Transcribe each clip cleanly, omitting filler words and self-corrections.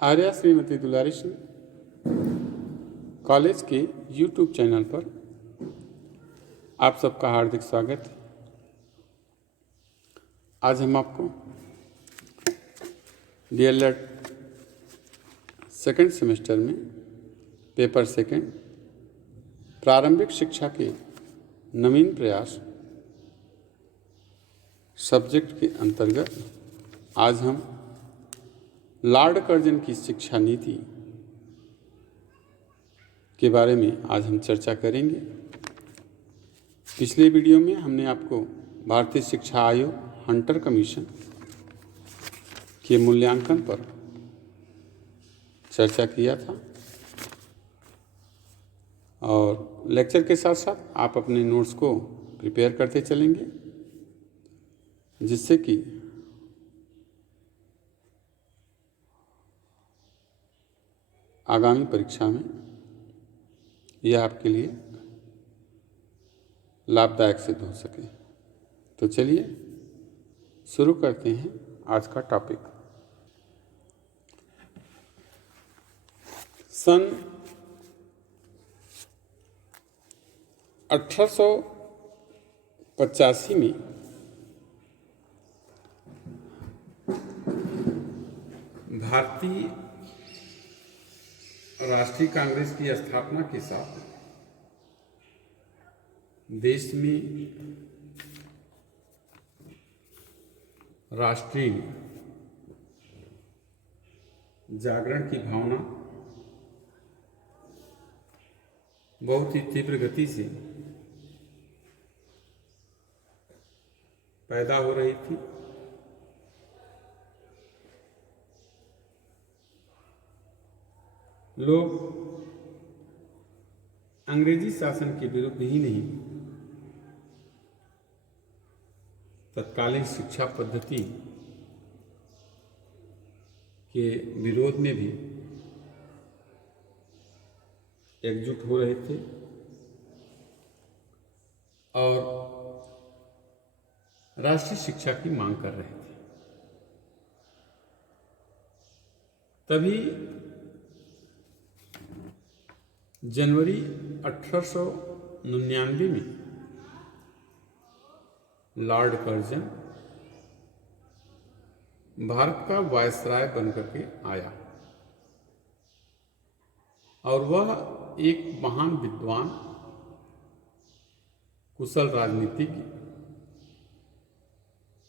आर्या श्रीमती दुलारी Singh college के YouTube channel पर आप सबका हार्दिक स्वागत है। आज हम आपको डीएलएड सेकेंड सेमेस्टर में पेपर सेकेंड प्रारंभिक शिक्षा के नवीन प्रयास सब्जेक्ट के अंतर्गत आज हम लॉर्ड कर्जन की शिक्षा नीति के बारे में आज हम चर्चा करेंगे। पिछले वीडियो में हमने आपको भारतीय शिक्षा आयोग हंटर कमीशन के मूल्यांकन पर चर्चा किया था और लेक्चर के साथ साथ आप अपने नोट्स को प्रिपेयर करते चलेंगे, जिससे कि आगामी परीक्षा में यह आपके लिए लाभदायक सिद्ध हो सके। तो चलिए शुरू करते हैं आज का टॉपिक। सन 1885 में भारतीय राष्ट्रीय कांग्रेस की स्थापना के साथ देश में राष्ट्रीय जागरण की भावना बहुत ही तीव्र गति से पैदा हो रही थी। लोग अंग्रेजी शासन के विरुद्ध ही नहीं, तत्कालीन शिक्षा पद्धति के विरोध में भी एकजुट हो रहे थे और राष्ट्रीय शिक्षा की मांग कर रहे थे। तभी जनवरी 1899 में लॉर्ड कर्जन भारत का वायसराय बनकर के आया और वह एक महान विद्वान, कुशल राजनीतिज्ञ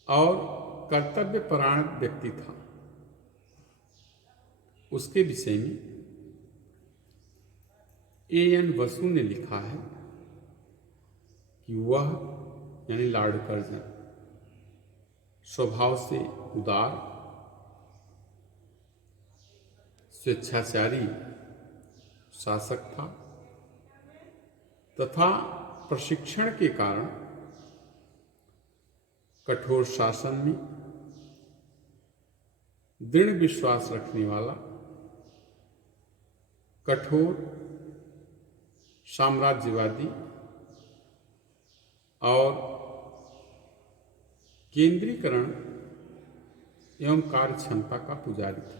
और कर्तव्यपरायण व्यक्ति था। उसके विषय में A.N. बसु ने लिखा है कि वह यानी लॉर्ड कर्जन स्वभाव से उदार, स्वेच्छाचारी शासक था तथा प्रशिक्षण के कारण कठोर शासन में दृढ़ विश्वास रखने वाला, कठोर साम्राज्यवादी और केंद्रीकरण एवं कार्य क्षमता का पुजारी था।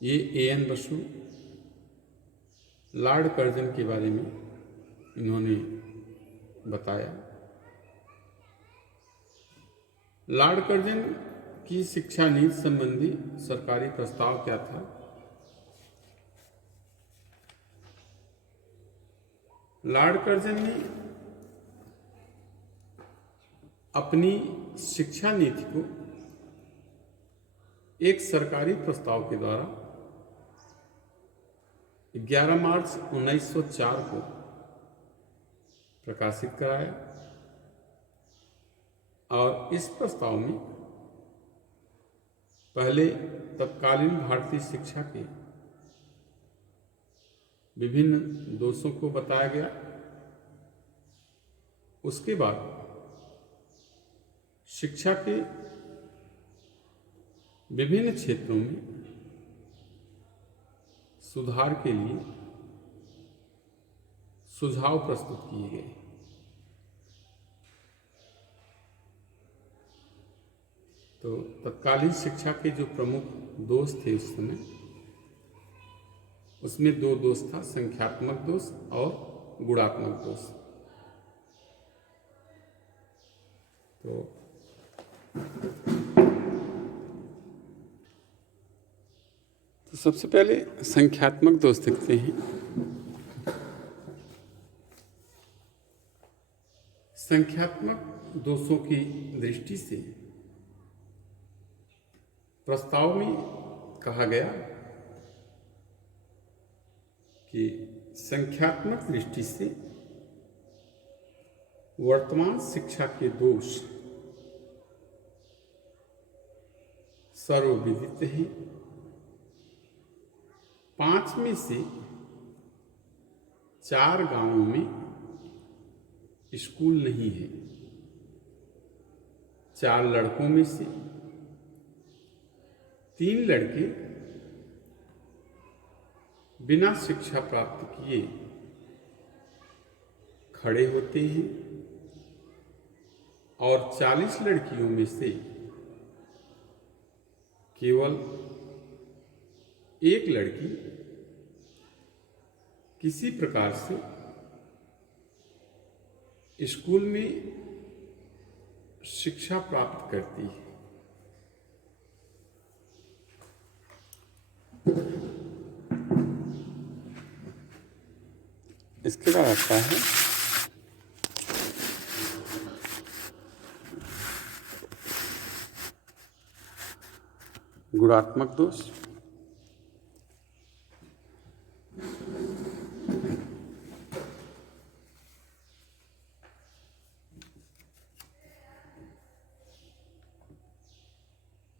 ये A.N. बसु लॉर्ड कर्जन के बारे में इन्होंने बताया। लॉर्ड कर्जन की शिक्षा नीति संबंधी सरकारी प्रस्ताव क्या था? लॉर्ड कर्जन ने अपनी शिक्षा नीति को एक सरकारी प्रस्ताव के द्वारा 11 मार्च 1904 को प्रकाशित कराया और इस प्रस्ताव में पहले तत्कालीन भारतीय शिक्षा के विभिन्न दोषों को बताया गया। उसके बाद शिक्षा के विभिन्न क्षेत्रों में सुधार के लिए सुझाव प्रस्तुत किए गए। तो तत्कालीन शिक्षा के जो प्रमुख दोष थे उस समय, उसमें दो दोष था, संख्यात्मक दोष और गुणात्मक दोष। तो सबसे पहले संख्यात्मक दोष देखते हैं। संख्यात्मक दोषों की दृष्टि से प्रस्ताव में कहा गया कि संख्यात्मक दृष्टि से वर्तमान शिक्षा के दोष सर्वविदित हैं। 5 में से 4 गांवों में स्कूल नहीं है। 4 लड़कों में से 3 लड़के बिना शिक्षा प्राप्त किए खड़े होते हैं और 40 लड़कियों में से केवल 1 लड़की किसी प्रकार से स्कूल में शिक्षा प्राप्त करती है। इसके बाद आता है गुणात्मक दोष।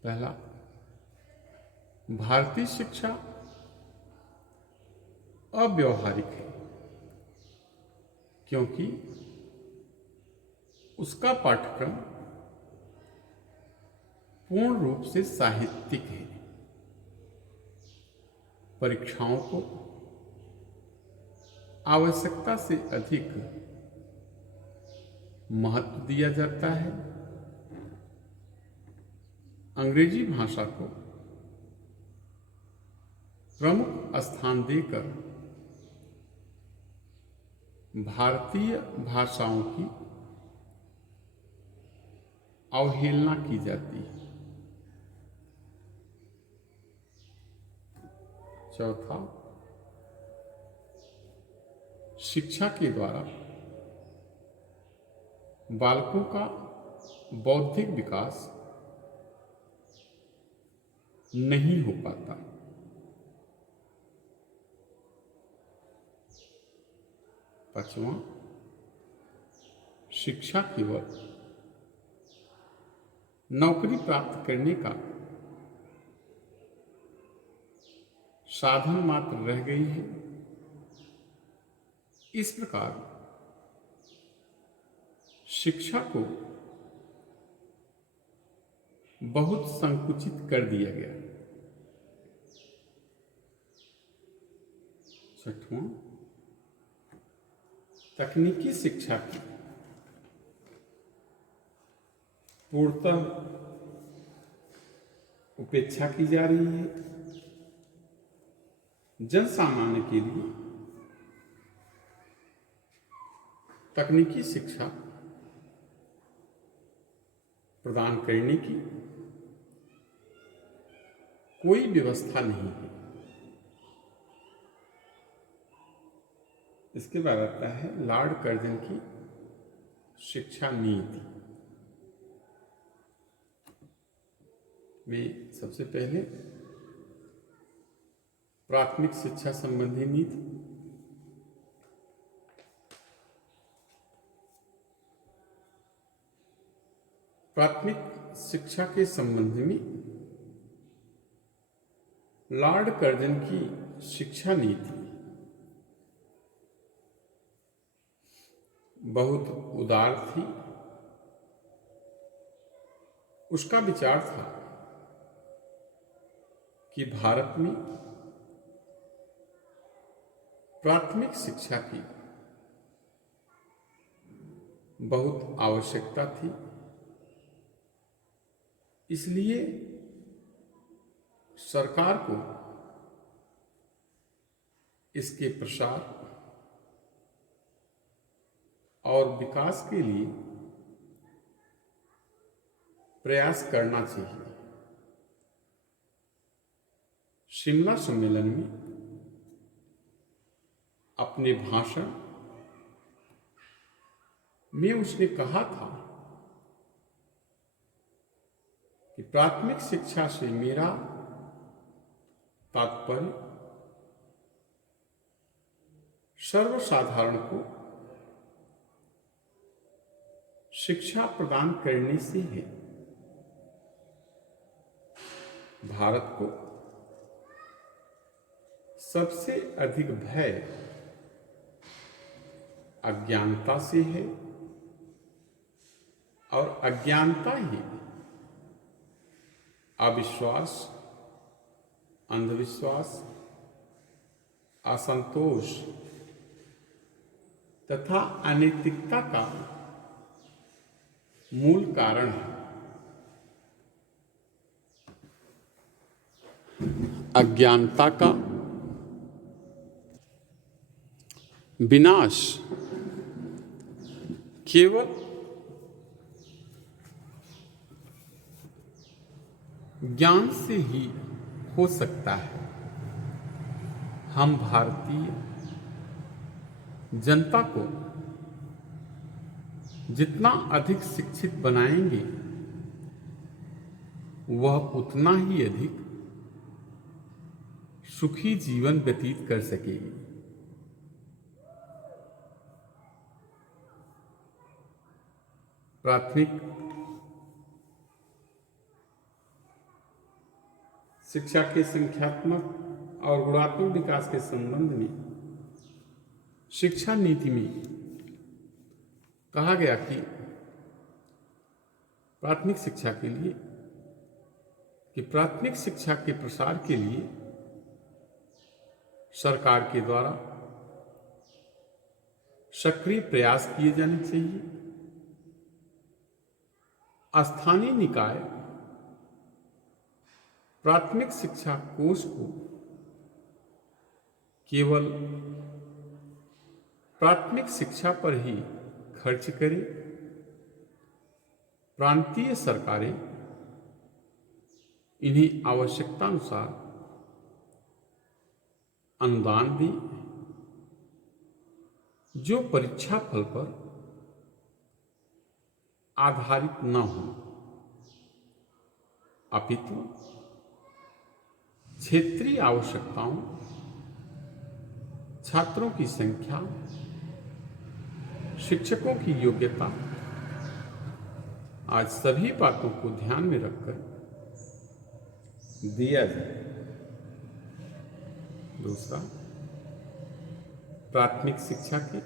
पहला, भारतीय शिक्षा अव्यावहारिक है क्योंकि उसका पाठ्यक्रम पूर्ण रूप से साहित्यिक है। परीक्षाओं को आवश्यकता से अधिक महत्व दिया जाता है। अंग्रेजी भाषा को प्रमुख स्थान देकर भारतीय भाषाओं की अवहेलना की जाती है। चौथा, शिक्षा के द्वारा बालकों का बौद्धिक विकास नहीं हो पाता। पांचवा, शिक्षा केवल नौकरी प्राप्त करने का साधन मात्र रह गई है। इस प्रकार शिक्षा को बहुत संकुचित कर दिया गया। छठवां, तकनीकी शिक्षा की पूर्णतः उपेक्षा की जा रही है। जन सामान्य के लिए तकनीकी शिक्षा प्रदान करने की कोई व्यवस्था नहीं है। इसके बाद आता है लॉर्ड कर्जन की शिक्षा नीति में सबसे पहले प्राथमिक शिक्षा संबंधी नीति। प्राथमिक शिक्षा के संबंध में लॉर्ड कर्जन की शिक्षा नीति बहुत उदार थी। उसका विचार था कि भारत में प्राथमिक शिक्षा की बहुत आवश्यकता थी। इसलिए सरकार को इसके प्रसार और विकास के लिए प्रयास करना चाहिए। शिमला सम्मेलन में अपने भाषण में उसने कहा था कि प्राथमिक शिक्षा से मेरा तात्पर्य सर्वसाधारण को शिक्षा प्रदान करने से है। भारत को सबसे अधिक भय अज्ञानता से है और अज्ञानता ही अविश्वास, अंधविश्वास, असंतोष तथा अनैतिकता का मूल कारण है। अज्ञानता का विनाश केवल ज्ञान से ही हो सकता है। हम भारतीय जनता को जितना अधिक शिक्षित बनाएंगे वह उतना ही अधिक सुखी जीवन व्यतीत कर सकेगी। प्राथमिक शिक्षा के संख्यात्मक और गुणात्मक विकास के संबंध में शिक्षा नीति में कहा गया कि प्राथमिक शिक्षा के लिए प्राथमिक शिक्षा के प्रसार के लिए सरकार के द्वारा सक्रिय प्रयास किए जाने चाहिए। स्थानीय निकाय प्राथमिक शिक्षा कोष को केवल प्राथमिक शिक्षा पर ही खर्च करें। प्रांतीय सरकारें इन्हें आवश्यकतानुसार अनुदान दें जो परीक्षा फल पर आधारित न हो, अपितु क्षेत्रीय आवश्यकताओं, छात्रों की संख्या, शिक्षकों की योग्यता आज सभी बातों को ध्यान में रखकर दिया जाए। दूसरा, प्राथमिक शिक्षा के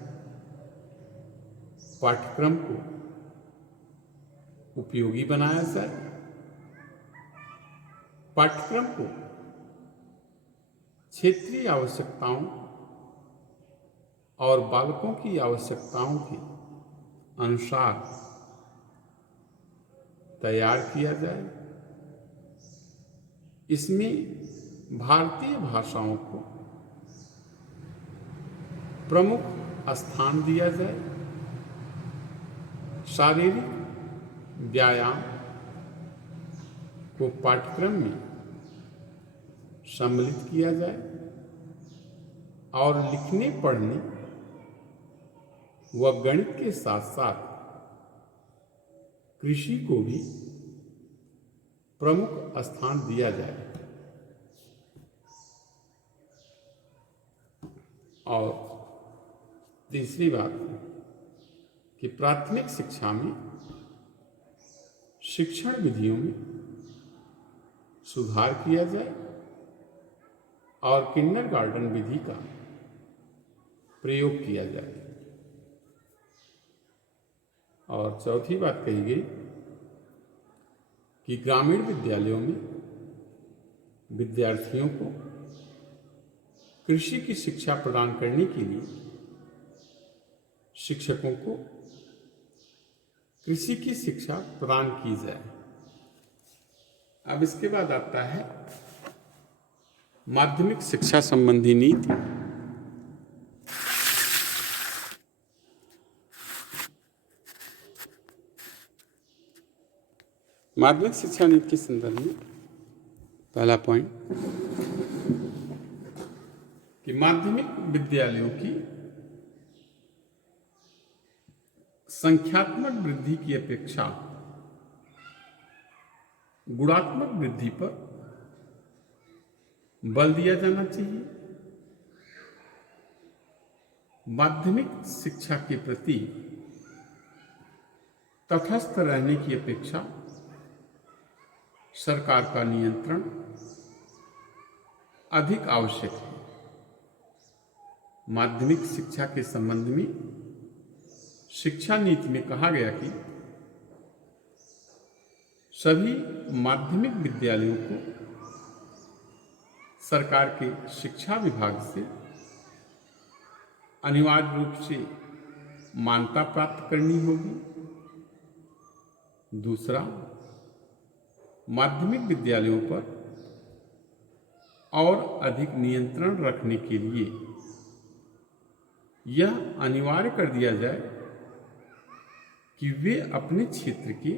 पाठ्यक्रम को उपयोगी बनाया जाए। पाठ्यक्रम को क्षेत्रीय आवश्यकताओं और बालकों की आवश्यकताओं के अनुसार तैयार किया जाए। इसमें भारतीय भाषाओं को प्रमुख स्थान दिया जाए। शारीरिक व्यायाम को पाठ्यक्रम में सम्मिलित किया जाए और लिखने, पढ़ने व गणित के साथ साथ कृषि को भी प्रमुख स्थान दिया जाए। और तीसरी बात कि प्राथमिक शिक्षा में शिक्षण विधियों में सुधार किया जाए और किंडरगार्टन विधि का प्रयोग किया जाए। और चौथी बात कही गई कि ग्रामीण विद्यालयों में विद्यार्थियों को कृषि की शिक्षा प्रदान करने के लिए शिक्षकों को कृषि की शिक्षा प्रदान की जाए। अब इसके बाद आता है माध्यमिक शिक्षा संबंधी नीति। माध्यमिक शिक्षा नीति के संदर्भ में पहला पॉइंट कि माध्यमिक विद्यालयों की संख्यात्मक वृद्धि की अपेक्षा गुणात्मक वृद्धि पर बल दिया जाना चाहिए। माध्यमिक शिक्षा के प्रति तटस्थ रहने की अपेक्षा सरकार का नियंत्रण अधिक आवश्यक है। माध्यमिक शिक्षा के संबंध में शिक्षा नीति में कहा गया कि सभी माध्यमिक विद्यालयों को सरकार के शिक्षा विभाग से अनिवार्य रूप से मान्यता प्राप्त करनी होगी। दूसरा, माध्यमिक विद्यालयों पर और अधिक नियंत्रण रखने के लिए यह अनिवार्य कर दिया जाए कि वे अपने क्षेत्र के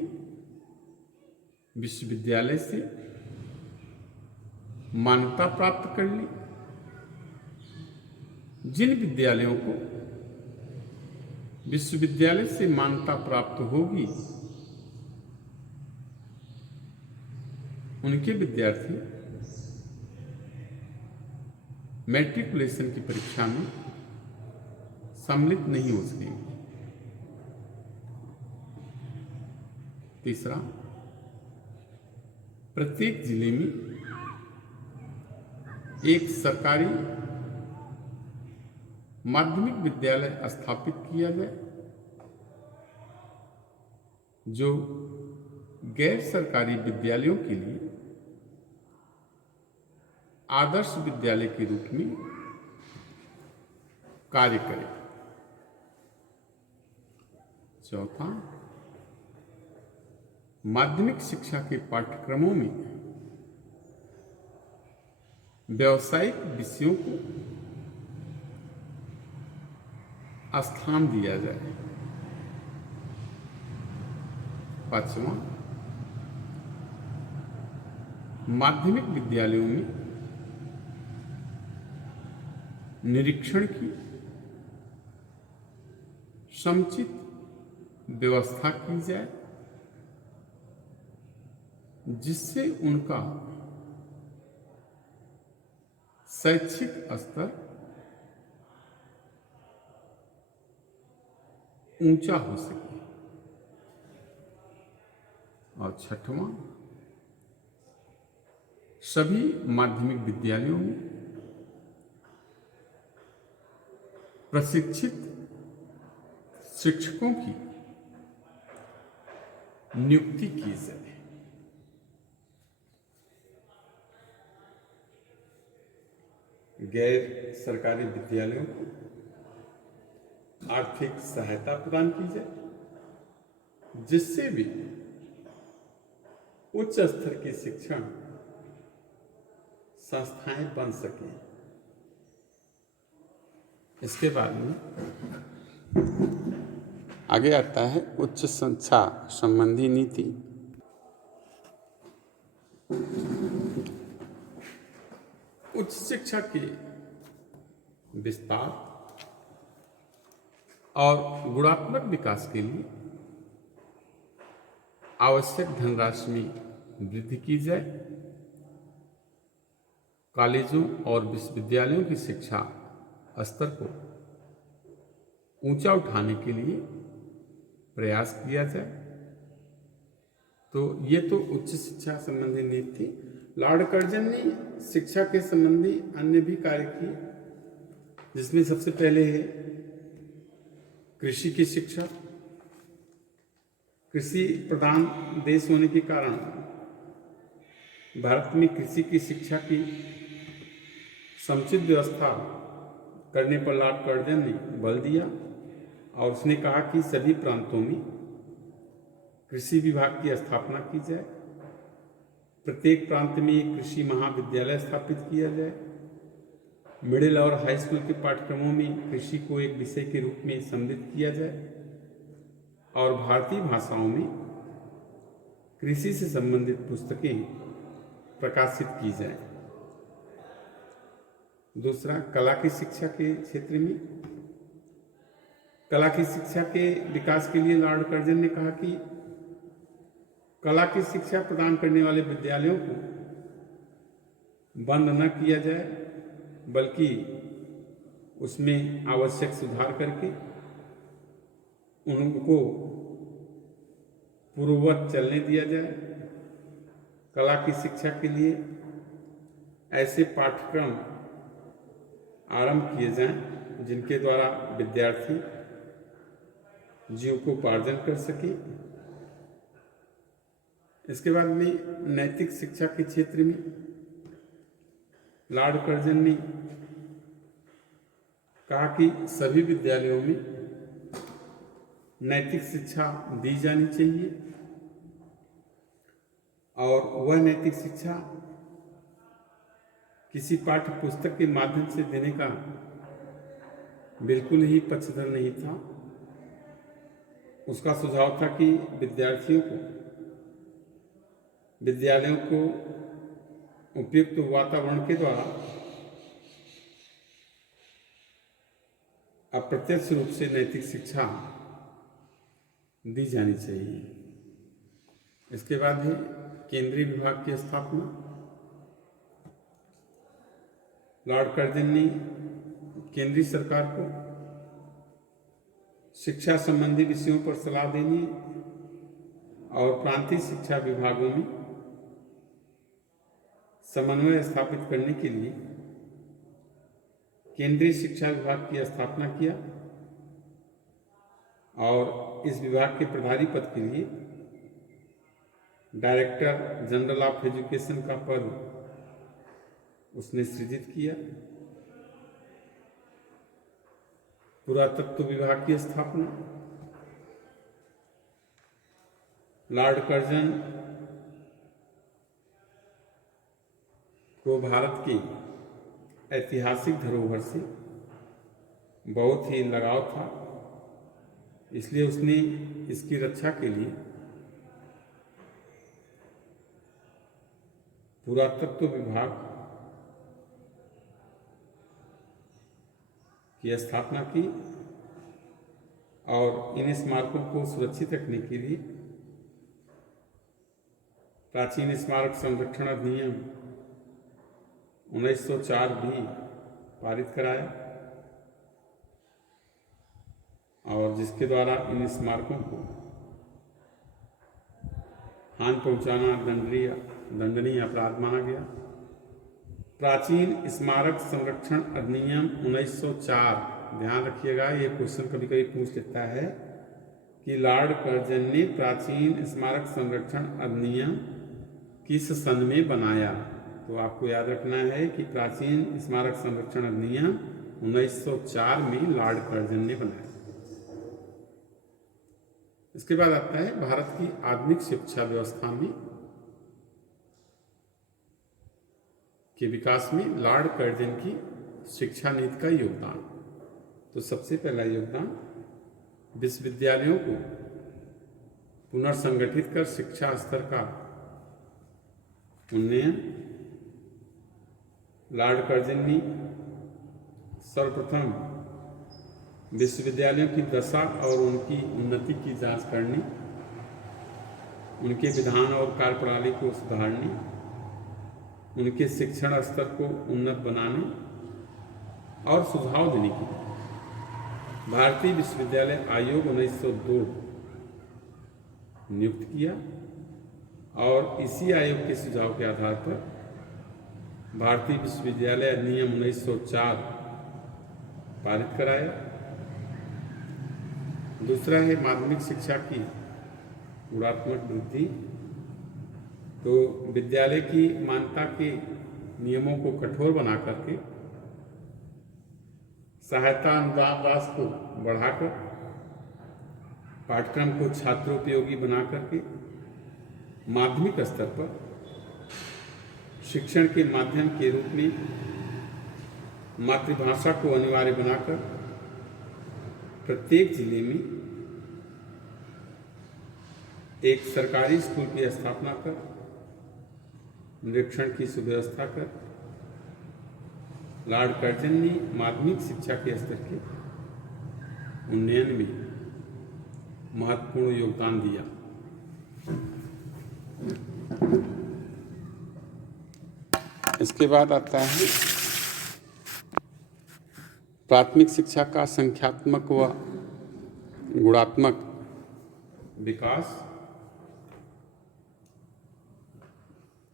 विश्वविद्यालय से मान्यता प्राप्त कर लें। जिन विद्यालयों को विश्वविद्यालय से मान्यता प्राप्त होगी उनके विद्यार्थी मैट्रिकुलेशन की परीक्षा में सम्मिलित नहीं हो सकेंगे। तीसरा, प्रत्येक जिले में एक सरकारी माध्यमिक विद्यालय स्थापित किया जाए जो गैर सरकारी विद्यालयों के लिए आदर्श विद्यालय के रूप में कार्य करे। चौथा, माध्यमिक शिक्षा के पाठ्यक्रमों में व्यावसायिक विषयों को स्थान दिया जाए। पांचवा, माध्यमिक विद्यालयों में निरीक्षण की समुचित व्यवस्था की जाए जिससे उनका शैक्षिक स्तर ऊंचा हो सके। और छठवां, सभी माध्यमिक विद्यालयों में प्रशिक्षित शिक्षकों की नियुक्ति की जाए। गैर सरकारी विद्यालयों को आर्थिक सहायता प्रदान की जाए जिससे भी उच्च स्तर की शिक्षण संस्थाएं बन सकें। इसके बाद में आगे आता है उच्च शिक्षा संबंधी नीति। उच्च शिक्षा के विस्तार और गुणात्मक विकास के लिए आवश्यक धनराशि में वृद्धि की जाए। कॉलेजों और विश्वविद्यालयों की शिक्षा स्तर को ऊंचा उठाने के लिए प्रयास किया जाए। तो ये तो उच्च शिक्षा संबंधी नीति थी। लॉर्ड कर्जन ने शिक्षा के संबंधी अन्य भी कार्य किए जिसमें सबसे पहले है कृषि की शिक्षा। कृषि प्रधान देश होने के कारण भारत में कृषि की शिक्षा की समुचित व्यवस्था करने पर लॉर्ड कर्जन ने बल दिया और उसने कहा कि सभी प्रांतों में कृषि विभाग की स्थापना की जाए। प्रत्येक प्रांत में एक कृषि महाविद्यालय स्थापित किया जाए। मिडिल और हाई स्कूल के पाठ्यक्रमों में कृषि को एक विषय के रूप में सम्मिलित किया जाए और भारतीय भाषाओं में कृषि से संबंधित पुस्तकें प्रकाशित की जाए। दूसरा, कला की शिक्षा के क्षेत्र में कला की शिक्षा के विकास के लिए लॉर्ड कर्जन ने कहा कि कला की शिक्षा प्रदान करने वाले विद्यालयों को बंद न किया जाए, बल्कि उसमें आवश्यक सुधार करके उनको पूर्ववत चलने दिया जाए। कला की शिक्षा के लिए ऐसे पाठ्यक्रम आरंभ किए जाएं जिनके द्वारा विद्यार्थी जीविकोपार्जन कर सके। इसके बाद में नैतिक शिक्षा के क्षेत्र में लॉर्ड कर्जन ने कहा कि सभी विद्यालयों में नैतिक शिक्षा दी जानी चाहिए और वह नैतिक शिक्षा किसी पाठ्य पुस्तक के माध्यम से देने का बिल्कुल ही पक्षधर नहीं था। उसका सुझाव था कि विद्यार्थियों को विद्यालयों को उपयुक्त वातावरण के द्वारा अप्रत्यक्ष रूप से नैतिक शिक्षा दी जानी चाहिए। इसके बाद है केंद्रीय विभाग की स्थापना। लॉर्ड कर्जन ने केंद्रीय सरकार को शिक्षा संबंधी विषयों पर सलाह देने और प्रांतीय शिक्षा विभागों में समन्वय स्थापित करने के लिए केंद्रीय शिक्षा विभाग की स्थापना किया और इस विभाग के प्रभारी पद के लिए डायरेक्टर जनरल ऑफ एजुकेशन का पद उसने सृजित किया। पुरातत्व विभाग की स्थापना। लॉर्ड कर्जन को भारत की ऐतिहासिक धरोहर से बहुत ही लगाव था, इसलिए उसने इसकी रक्षा के लिए पुरातत्व विभाग की स्थापना की और इन स्मारकों को सुरक्षित रखने के लिए प्राचीन स्मारक संरक्षण अधिनियम 1904 भी पारित कराया और जिसके द्वारा इन स्मारकों को हानि पहुंचाना दंडनीय अपराध माना गया। प्राचीन स्मारक संरक्षण अधिनियम 1904, ध्यान रखिएगा, ये क्वेश्चन कभी कभी पूछ लेता है कि लॉर्ड कर्जन ने प्राचीन स्मारक संरक्षण अधिनियम किस सन में बनाया। तो आपको याद रखना है कि प्राचीन स्मारक संरक्षण अधिनियम 1904 में लॉर्ड कर्जन ने बनाया। इसके बाद आता है भारत की आधुनिक शिक्षा व्यवस्था में के विकास में लॉर्ड कर्जन की शिक्षा नीति का योगदान। तो सबसे पहला योगदान विश्वविद्यालयों को पुनर्संगठित कर शिक्षा स्तर का उन्नयन। लॉर्ड कर्जन ने सर्वप्रथम विश्वविद्यालयों की दशा और उनकी उन्नति की जांच करनी, उनके विधान और कार्यप्रणाली को सुधारने, उनके शिक्षण स्तर को उन्नत बनाने और सुझाव देने की भारतीय विश्वविद्यालय आयोग 1902 नियुक्त किया और इसी आयोग के सुझाव के आधार पर भारतीय विश्वविद्यालय अधिनियम 1904 पारित कराया। दूसरा है माध्यमिक शिक्षा की गुणात्मक वृद्धि। तो विद्यालय की मान्यता के नियमों को कठोर बना करके सहायता अनुदान राशि को बढ़ाकर पाठ्यक्रम को छात्रोपयोगी बना करके माध्यमिक स्तर पर शिक्षण के माध्यम के रूप में मातृभाषा को अनिवार्य बनाकर प्रत्येक जिले में एक सरकारी स्कूल की स्थापना कर निरीक्षण की सुव्यवस्था कर लॉर्ड कर्जन ने माध्यमिक शिक्षा के स्तर के उन्नयन में महत्वपूर्ण योगदान दिया। इसके बाद आता है प्राथमिक शिक्षा का संख्यात्मक व गुणात्मक विकास।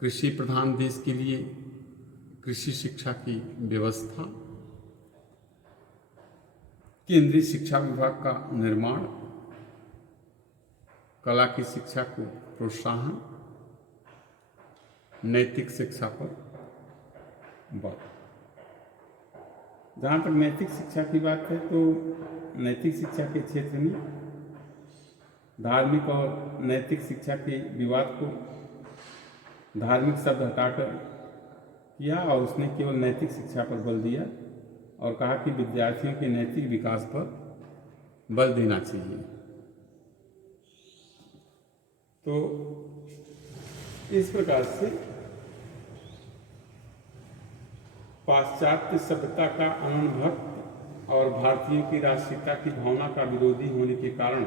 कृषि प्रधान देश के लिए कृषि शिक्षा की व्यवस्था, केंद्रीय शिक्षा विभाग का निर्माण, कला की शिक्षा को प्रोत्साहन, नैतिक शिक्षा पर बल। जहाँ तक नैतिक शिक्षा की बात है तो नैतिक शिक्षा के क्षेत्र में धार्मिक और नैतिक शिक्षा के विवाद को धार्मिक शब्द हटाकर किया और उसने केवल नैतिक शिक्षा पर बल दिया और कहा कि विद्यार्थियों के नैतिक विकास पर बल देना चाहिए। तो इस प्रकार से पाश्चात्य सभ्यता का अनन्भक्त और भारतीयों की राष्ट्रीयता की भावना का विरोधी होने के कारण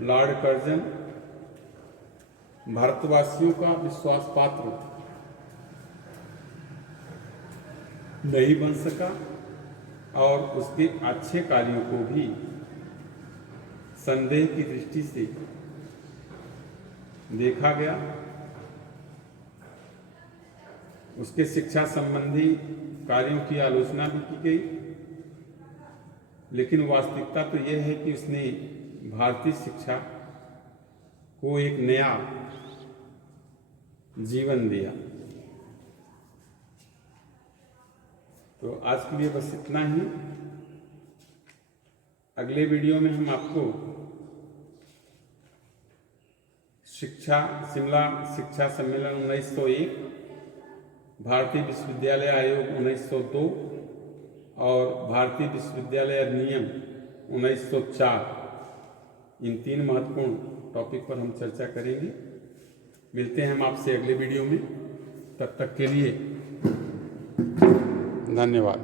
लॉर्ड कर्जन भारतवासियों का विश्वास पात्र नहीं बन सका और उसके अच्छे कार्यों को भी संदेह की दृष्टि से देखा गया। उसके शिक्षा संबंधी कार्यों की आलोचना भी की गई, लेकिन वास्तविकता तो यह है कि उसने भारतीय शिक्षा को एक नया जीवन दिया। तो आज के लिए बस इतना ही। अगले वीडियो में हम आपको शिमला शिक्षा सम्मेलन 1901, भारतीय विश्वविद्यालय आयोग 1902 और भारतीय विश्वविद्यालय अधिनियम 1904, इन 3 महत्वपूर्ण टॉपिक पर हम चर्चा करेंगे। मिलते हैं हम आपसे अगले वीडियो में। तब तक के लिए धन्यवाद।